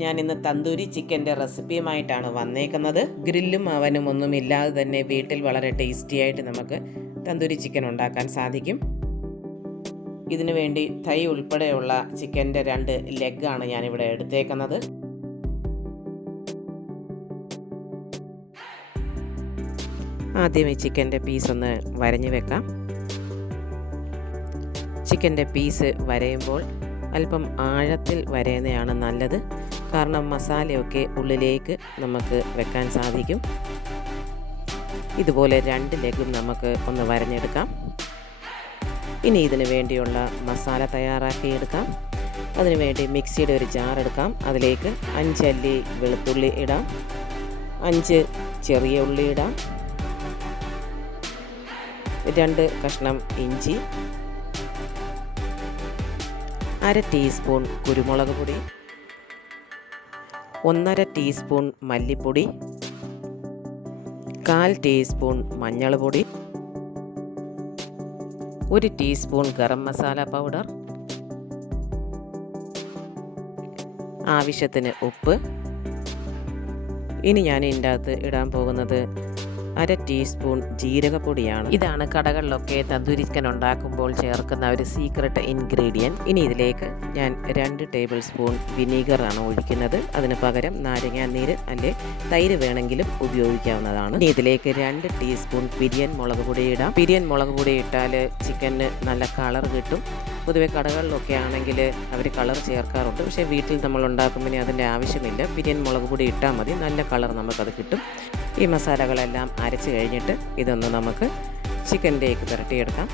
ഞാൻ ഇന്ന് തന്തൂരി ചിക്കൻ്റെ റെസിപ്പിയുമായിട്ടാണ് വന്നേക്കുന്നത്. ഗ്രില്ലും അവനും ഒന്നും ഇല്ലാതെ തന്നെ വീട്ടിൽ വളരെ ടേസ്റ്റി ആയിട്ട് നമുക്ക് തന്തൂരി ചിക്കൻ ഉണ്ടാക്കാൻ സാധിക്കും. ഇതിനു വേണ്ടി തൈ ഉൾപ്പെടെയുള്ള ചിക്കൻ്റെ 2 ലെഗാണ് ഞാനിവിടെ എടുത്തേക്കുന്നത്. ആദ്യം ഈ ചിക്കൻ്റെ പീസ് ഒന്ന് വരഞ്ഞു വെക്കാം. ചിക്കൻ്റെ പീസ് വരയുമ്പോൾ അല്പം ആഴത്തിൽ വരയുന്നതാണ് നല്ലത്. കാരണം മസാലയൊക്കെ ഉള്ളിലേക്ക് നമുക്ക് വെക്കാൻ സാധിക്കും. ഇതുപോലെ 2 ലെഗും നമുക്ക് ഒന്ന് വരഞ്ഞെടുക്കാം. ഇനി ഇതിന് വേണ്ടിയുള്ള മസാല തയ്യാറാക്കിയെടുക്കാം. അതിനുവേണ്ടി മിക്സിയുടെ ഒരു ജാർ എടുക്കാം. അതിലേക്ക് 5 അല്ലി വെളുത്തുള്ളി ഇടാം, 5 ചെറിയ ഉള്ളി ഇടാം, 2 കഷ്ണം ഇഞ്ചി, 1/2 ടീസ്പൂൺ കുരുമുളക് പൊടി, 1/2 ടീസ്പൂൺ മല്ലിപ്പൊടി, 1/4 ടീസ്പൂൺ മഞ്ഞൾപ്പൊടി, 1 ടീസ്പൂൺ ഗരം മസാല പൗഡർ, ആവശ്യത്തിന് ഉപ്പ്. ഇനി ഞാൻ ഇതിൻ്റെ അകത്ത് ഇടാൻ പോകുന്നത് 1/2 ടീസ്പൂൺ ജീരകപ്പൊടിയാണ്. ഇതാണ് കടകളിലൊക്കെ തന്തൂരി ചിക്കൻ ഉണ്ടാക്കുമ്പോൾ ചേർക്കുന്ന ഒരു സീക്രട്ട് ഇൻഗ്രീഡിയൻറ്റ്. ഇനി ഇതിലേക്ക് ഞാൻ 2 ടേബിൾ സ്പൂൺ വിനീഗറാണ് ഒഴിക്കുന്നത്. അതിന് പകരം നാരങ്ങ നീര് അല്ലെ തൈര് വേണമെങ്കിലും ഉപയോഗിക്കാവുന്നതാണ്. ഇനി ഇതിലേക്ക് 2 ടീസ്പൂൺ പിരിയൻ മുളക് പൊടി ഇടാം. പിരിയൻ മുളക് പൊടി ഇട്ടാൽ ചിക്കന് നല്ല കളർ കിട്ടും. പൊതുവെ കടകളിലൊക്കെ ആണെങ്കിൽ അവർ കളർ ചേർക്കാറുണ്ട്. പക്ഷേ വീട്ടിൽ നമ്മൾ ഉണ്ടാക്കുമ്പോൾ അതിൻ്റെ ആവശ്യമില്ല. പിരിയൻ മുളക് പൊടി ഇട്ടാൽ മതി, നല്ല കളർ നമുക്കത് കിട്ടും. ഈ മസാലകളെല്ലാം അരച്ച് കഴിഞ്ഞിട്ട് ഇതൊന്ന് നമുക്ക് ചിക്കനിലേക്ക് പുരട്ടിയെടുക്കാം.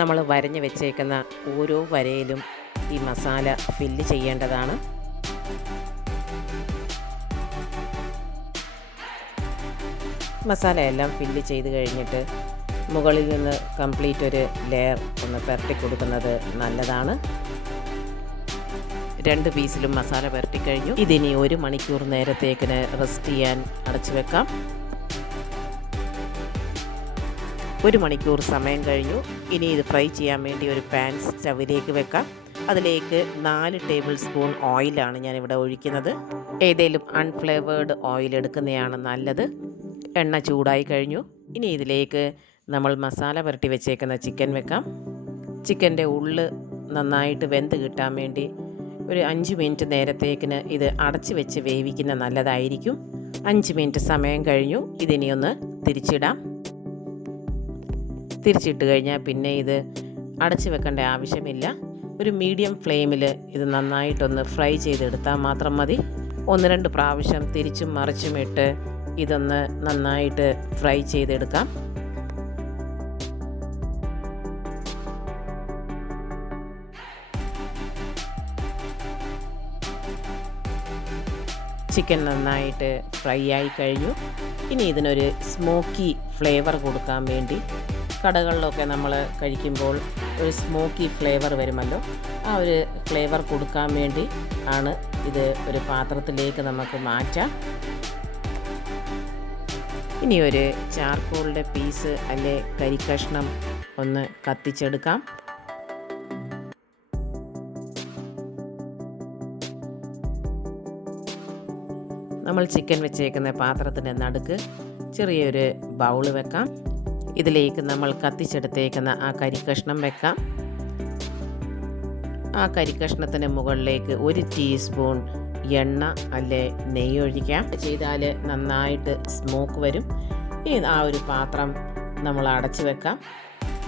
നമ്മൾ വരഞ്ഞ് വെച്ചേക്കുന്ന ഓരോ വരയിലും ഈ മസാല ഫില്ല് ചെയ്യേണ്ടതാണ്. മസാലയെല്ലാം ഫില്ല് ചെയ്ത് കഴിഞ്ഞിട്ട് മുകളിൽ നിന്ന് കംപ്ലീറ്റ് ഒരു ലെയർ ഒന്ന് പുരട്ടി കൊടുക്കുന്നത് നല്ലതാണ്. 2 പീസിലും മസാല പുരട്ടിക്കഴിഞ്ഞു. ഇതിനി 1 മണിക്കൂർ നേരത്തേക്കിന് റെസ്റ്റ് ചെയ്യാൻ അടച്ചു വെക്കാം. 1 മണിക്കൂർ സമയം കഴിഞ്ഞു. ഇനി ഇത് ഫ്രൈ ചെയ്യാൻ വേണ്ടി ഒരു പാൻ സ്റ്റവിലേക്ക് വെക്കാം. അതിലേക്ക് 4 ടേബിൾ സ്പൂൺ ഓയിലാണ് ഞാനിവിടെ ഒഴിക്കുന്നത്. ഏതെങ്കിലും അൺഫ്ലേവേർഡ് ഓയിൽ എടുക്കുന്നതാണ് നല്ലത്. എണ്ണ ചൂടായി കഴിഞ്ഞു. ഇനി ഇതിലേക്ക് നമ്മൾ മസാല പുരട്ടി വെച്ചേക്കുന്ന ചിക്കൻ വെക്കാം. ചിക്കൻ്റെ ഉള്ള് നന്നായിട്ട് വെന്ത് കിട്ടാൻ വേണ്ടി ഒരു 5 മിനിറ്റ് നേരത്തേക്കിന് ഇത് അടച്ച് വെച്ച് വേവിക്കുന്ന നല്ലതായിരിക്കും. 5 മിനിറ്റ് സമയം കഴിഞ്ഞു. ഇതിനി ഒന്ന് തിരിച്ചിടാം. തിരിച്ചിട്ട് കഴിഞ്ഞാൽ പിന്നെ ഇത് അടച്ച് വെക്കേണ്ട ആവശ്യമില്ല. ഒരു മീഡിയം ഫ്ലെയിമിൽ ഇത് നന്നായിട്ടൊന്ന് ഫ്രൈ ചെയ്തെടുത്താൽ മാത്രം മതി. 1-2 പ്രാവശ്യം തിരിച്ചും മറിച്ചും ഇട്ട് ഇതൊന്ന് നന്നായിട്ട് ഫ്രൈ ചെയ്തെടുക്കാം. ചിക്കൻ നന്നായിട്ട് ഫ്രൈ ആയി കഴിഞ്ഞു. ഇനി ഇതിനൊരു സ്മോക്കി ഫ്ലേവർ കൊടുക്കാൻ വേണ്ടി കടകളിലൊക്കെ നമ്മൾ കഴിക്കുമ്പോൾ ഒരു സ്മോക്കി ഫ്ലേവർ വരുമല്ലോ, ആ ഒരു ഫ്ലേവർ കൊടുക്കാൻ വേണ്ടി ആണ് ഇത് ഒരു പാത്രത്തിലേക്ക് നമുക്ക് മാറ്റാം. ഇനി ഒരു ചാർക്കോളിൻ്റെ പീസ് അല്ലെ കരിക്കഷ്ണം ഒന്ന് കത്തിച്ചെടുക്കാം. നമ്മൾ ചിക്കൻ വെച്ചേക്കുന്ന പാത്രത്തിൻ്റെ നടുക്ക് ചെറിയൊരു ബൗൾ വെക്കാം. ഇതിലേക്ക് നമ്മൾ കത്തിച്ചെടുത്തേക്കുന്ന ആ കരിക്കഷ്ണം വെക്കാം. ആ കരിക്കഷ്ണത്തിന് മുകളിലേക്ക് 1 ടീസ്പൂൺ എണ്ണ അല്ലെ നെയ്യ് ഒഴിക്കാം. ചെയ്താൽ നന്നായിട്ട് സ്മോക്ക് വരും. ഇനി ആ ഒരു പാത്രം നമ്മൾ അടച്ച് വെക്കാം.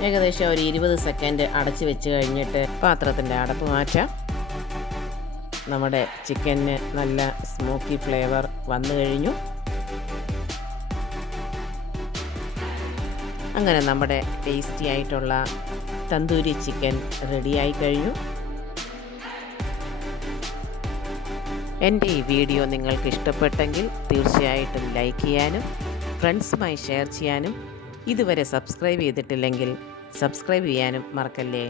ഏകദേശം ഒരു 20 സെക്കൻഡ് അടച്ച് വെച്ച് കഴിഞ്ഞിട്ട് പാത്രത്തിൻ്റെ അടപ്പ് മാറ്റാം. നമ്മുടെ ചിക്കന് നല്ല സ്മോക്കി ഫ്ലേവർ വന്നു കഴിഞ്ഞു. അങ്ങനെ നമ്മുടെ ടേസ്റ്റി ആയിട്ടുള്ള തന്തൂരി ചിക്കൻ റെഡിയായി കഴിഞ്ഞു. എൻ്റെ ഈ വീഡിയോ നിങ്ങൾക്ക് ഇഷ്ടപ്പെട്ടെങ്കിൽ തീർച്ചയായിട്ടും ലൈക്ക് ചെയ്യാനും ഫ്രണ്ട്സുമായി ഷെയർ ചെയ്യാനും ഇതുവരെ സബ്സ്ക്രൈബ് ചെയ്തിട്ടില്ലെങ്കിൽ സബ്സ്ക്രൈബ് ചെയ്യാനും മറക്കല്ലേ.